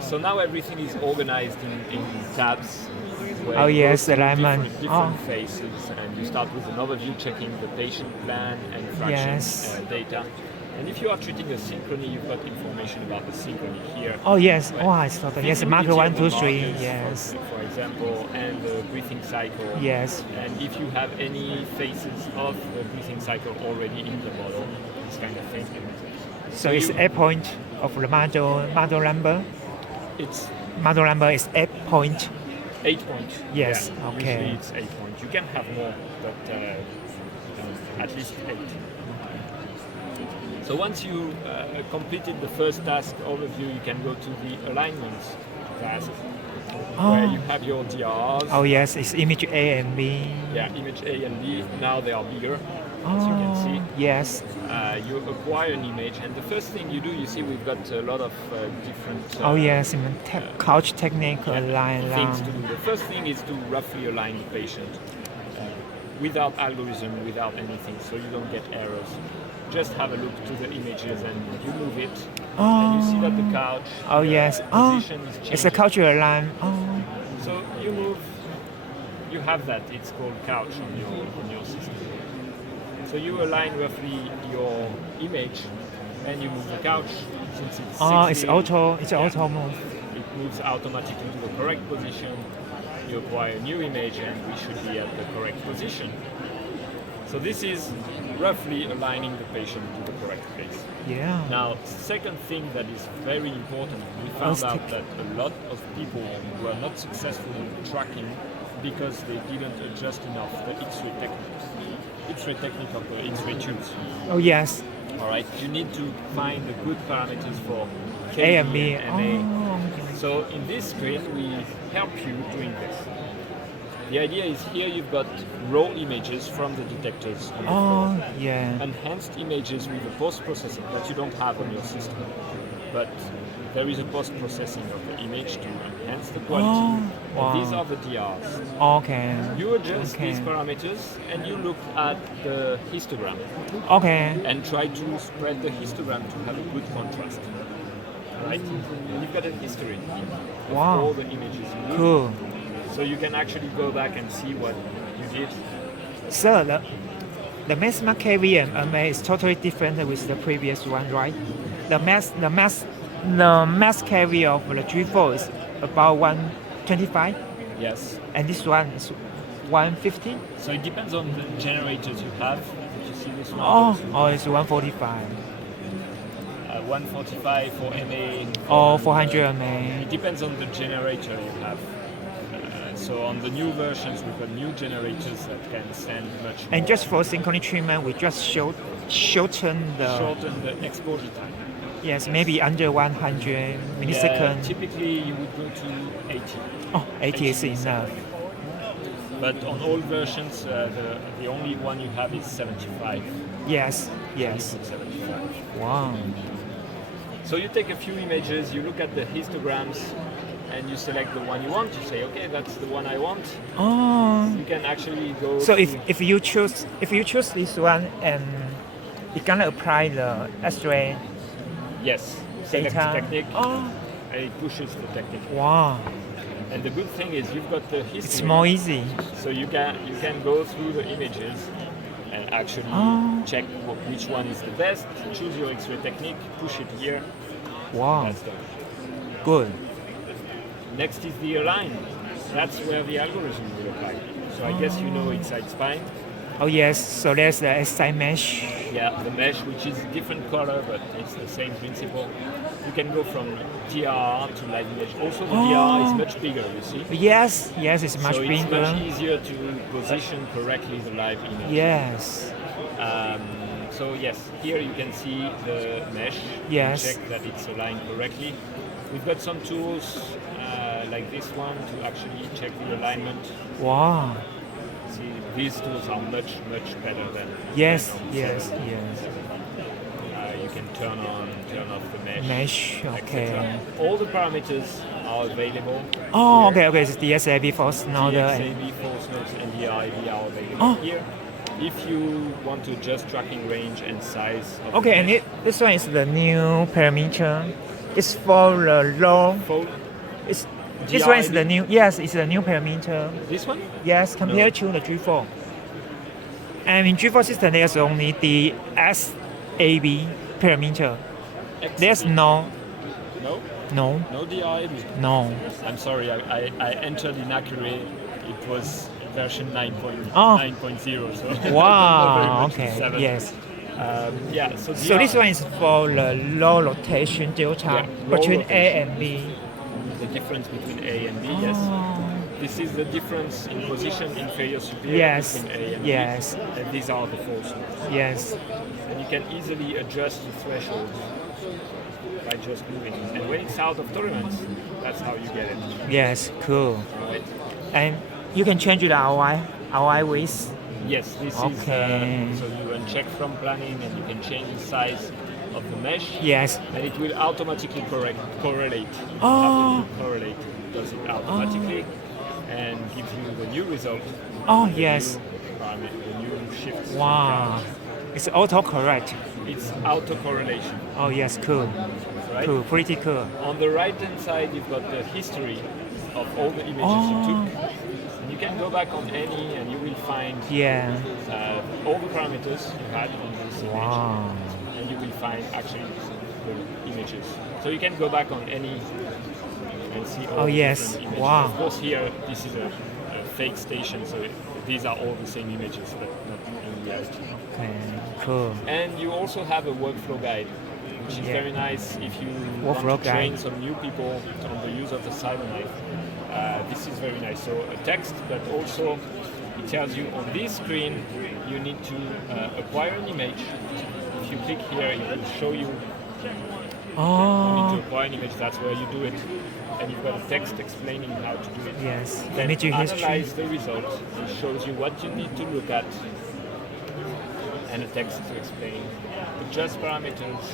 So now everything is organized in tabs. Where Oh you go yes, through alignment. different phases, and you start with an overview, checking the patient plan and fraction Yes. data. And if you are treating a synchrony, you've got information about the synchrony here. Oh yes. Well, Oh, I saw that. Yes, marker visibility one, of the two, three. markers, Yes. for example, and the breathing cycle. Yes. And if you have any phases of the breathing cycle already in the model, this kind of thing. So it's 8 point of the model number. It's Model number is 8 point. 8 point. Yes. Yeah, Okay. usually it's 8 point. You can have more, but at least 8. So once you completed the first task overview, you can go to the alignment task, where you have your DRs. Oh yes, it's image A and B. Yeah, image A and B. Now they are bigger, as you can see. Yes. You acquire an image, and the first thing you do, you see we've got a lot of different Oh yes, couch technique things align. to do. The first thing is to roughly align the patient without algorithm, without anything, so you don't get errors. Just have a look to the images and you move it, and you see that the couch position is changing. It's a cultural align. Oh. So you move, you have that. It's called couch on your system. So you align roughly your image, and you move the couch. Since it's It's auto. It's auto move. It moves automatically to the correct position. You acquire a new image, and we should be at the correct position. So this is roughly aligning the patient to the correct place. Yeah. Now, second thing that is very important, we found out that a lot of people were not successful in tracking because they didn't adjust enough the X-ray technique of the X-ray tubes. Oh yes. All right, you need to find the good parameters for K A and B. and MA. So in this screen, we help you doing this. The idea is here you've got raw images from the detectors on the floor. Yeah. Enhanced images with the post-processing that you don't have on your system. But there is a post-processing of the image to enhance the quality. And these are the DRs. Okay. You adjust these parameters and you look at the histogram. Okay. And try to spread the histogram to have a good contrast. Right? And you've got a history of all the images you look. Cool. So you can actually go back and see what you did. So the maximum KV and MA is totally different with the previous one, right? The max KV of the G4 is about 125. Yes. And this one is 150. So it depends on the generators you have. Did you see this one? It's 145. 145 for MA. Or 400 MA. It depends on the generator you have. So on the new versions, we've got new generators that can send much more. And just for synchrony treatment, we just shorten the exposure time. Yes, maybe under 100 milliseconds. Yeah, typically you would go to 80. 80 is enough. But on all versions, the only one you have is 75. Yes. 75. Wow. So you take a few images, you look at the histograms, and you select the one you want. You say, okay, that's the one I want. You can actually go. So if you choose this one, and you can apply the X-ray. Yes. Select Data. technique. And it pushes the technique. Wow. And the good thing is you've got the history. It's more easy. So you can go through the images and actually check which one is the best. Choose your X-ray technique. Push it here. Wow. That's done. Good. Next is the align. That's where the algorithm will apply. So I guess you know inside spine. Oh yes, so there's the SI mesh. Yeah, the mesh, which is different color, but it's the same principle. You can go from DR to live image. Also, the DR is much bigger, you see? Yes, it's much bigger. So it's much easier to position correctly the live image. Yes. So yes, here you can see the mesh. Yes. Check that it's aligned correctly. We've got some tools like this one to actually check the alignment. Wow. See, these tools are much better than. Yes. You can turn on, turn off the mesh. Okay. etc. All the parameters are available. Okay. It's the SAB force node. SAB force nodes and the RIV are available here. If you want to adjust tracking range and size. Of and this one is the new parameter. It's for the low. Fold. It's this one is GRID. the new. Yes, it's the new parameter. This one? Yes, compared to the G4. And in G4 system, there's only the SAB parameter. There's No? no. No DRID. No. I'm sorry, I entered inaccurate. It was version 9.0, Oh. so Wow. not very much Okay. 7. Yes. Yeah, So this one is for the low rotation delta Yeah, low between rotation. A and B. The difference between A and B, yes. Oh. This is the difference in position inferior superior Yes. between A and Yes. B. And these are the forces. Yes. And you can easily adjust the thresholds by just moving. And when it's out of tolerance, that's how you get it. Yes. Cool. Right? And you can change the ROI width. Yes, this Okay. is so you uncheck from planning and you can change the size of the mesh. Yes. And it will automatically correlate. Oh. Correlate does it automatically and gives you the new result. Oh the yes. New parameter, the new shifts. Wow. It's autocorrect. It's autocorrelation, Oh yes. Cool. right? Cool. Pretty cool. On the right hand side, you've got the history of all the images you took. And you can go back on any and you will find Yeah. all the parameters you had on this image. Wow. And you will find actually the images. So you can go back on any and see all Oh, the yes. different images. Wow. Of course here this is a fake station, so these are all the same images, but not in reality. Okay. Cool. And you also have a workflow guide, which is Yeah. very nice if you Workflow want to train guide. some new people on the use of the CyberKnife. This is very nice. So a text, but also it tells you on this screen you need to acquire an image. If you click here, it will show you you need to Oh. acquire an image. That's where you do it, and you've got a text explaining how to do it. Yes. Then Image history. analyze the results. It shows you what you need to look at, and a text to explain. Adjust parameters.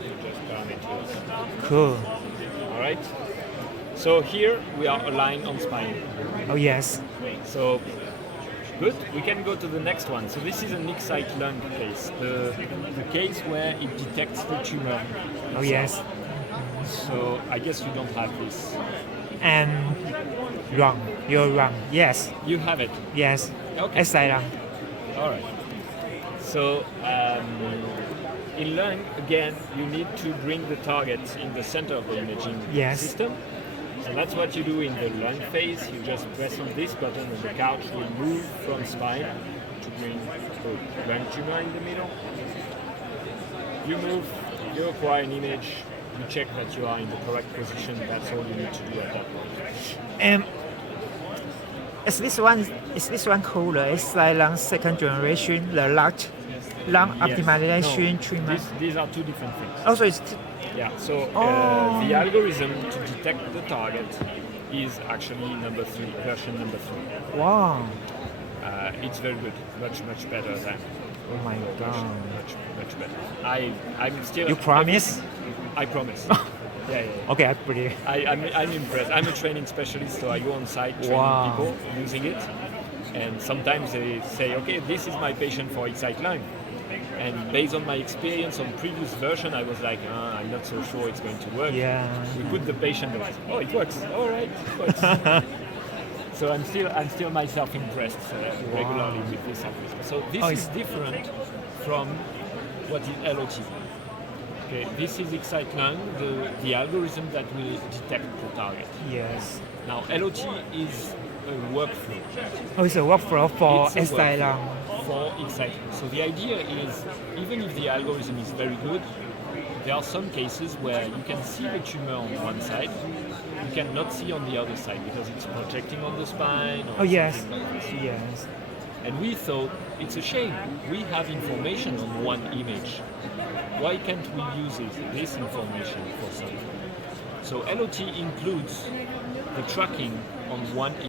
Adjust parameters. Cool. All right. So here we are aligned on spine. Oh yes. So good. We can go to the next one. So this is an excite lung case. The case where it detects the tumor. Oh yes. So I guess you don't have this. And wrong. You're wrong. Yes. You have it. Yes. Okay. Asylum. All right. So in lung, again, you need to bring the target in the center of the imaging Yes. system. And that's what you do in the lung phase. You just press on this button and the couch will move from spine to bring the lung tumor in the middle. You move, you acquire an image, you check that you are in the correct position. That's all you need to do at that point. Is this one cooler? It's like lung second generation, the lung Yes. optimization No, treatment. these are two different things. Also, it's Yeah, so Oh. the algorithm to detect the target is actually version number 3. wow. It's very good, much better than Oh my god. much better. I'm still. You promise? I promise. Yeah. Okay, I believe. I'm impressed. I'm a training specialist, so I go on site training Wow. people using it, and sometimes they say, okay, this is my patient for Excite Lung. And based on my experience on previous version, I was like, I'm not so sure it's going to work. Yeah. We put the patient on. Oh, it works. All right, it works. So I'm still myself impressed regularly with this algorithm. So this is different from what is LOT. Okay, this is Excite Lung, the algorithm that will detect the target. Yes. Now LOT is a workflow. Oh, it's a workflow for It's a asylum. For Excite Lung. So the idea is, even if the algorithm is very good, there are some cases where you can see the tumor on one side, you cannot see on the other side because it's projecting on the spine. Or Oh yes. something like this. Yes. And we thought it's a shame. We have information on one image. Why can't we use this information for something? So LOT includes the tracking on one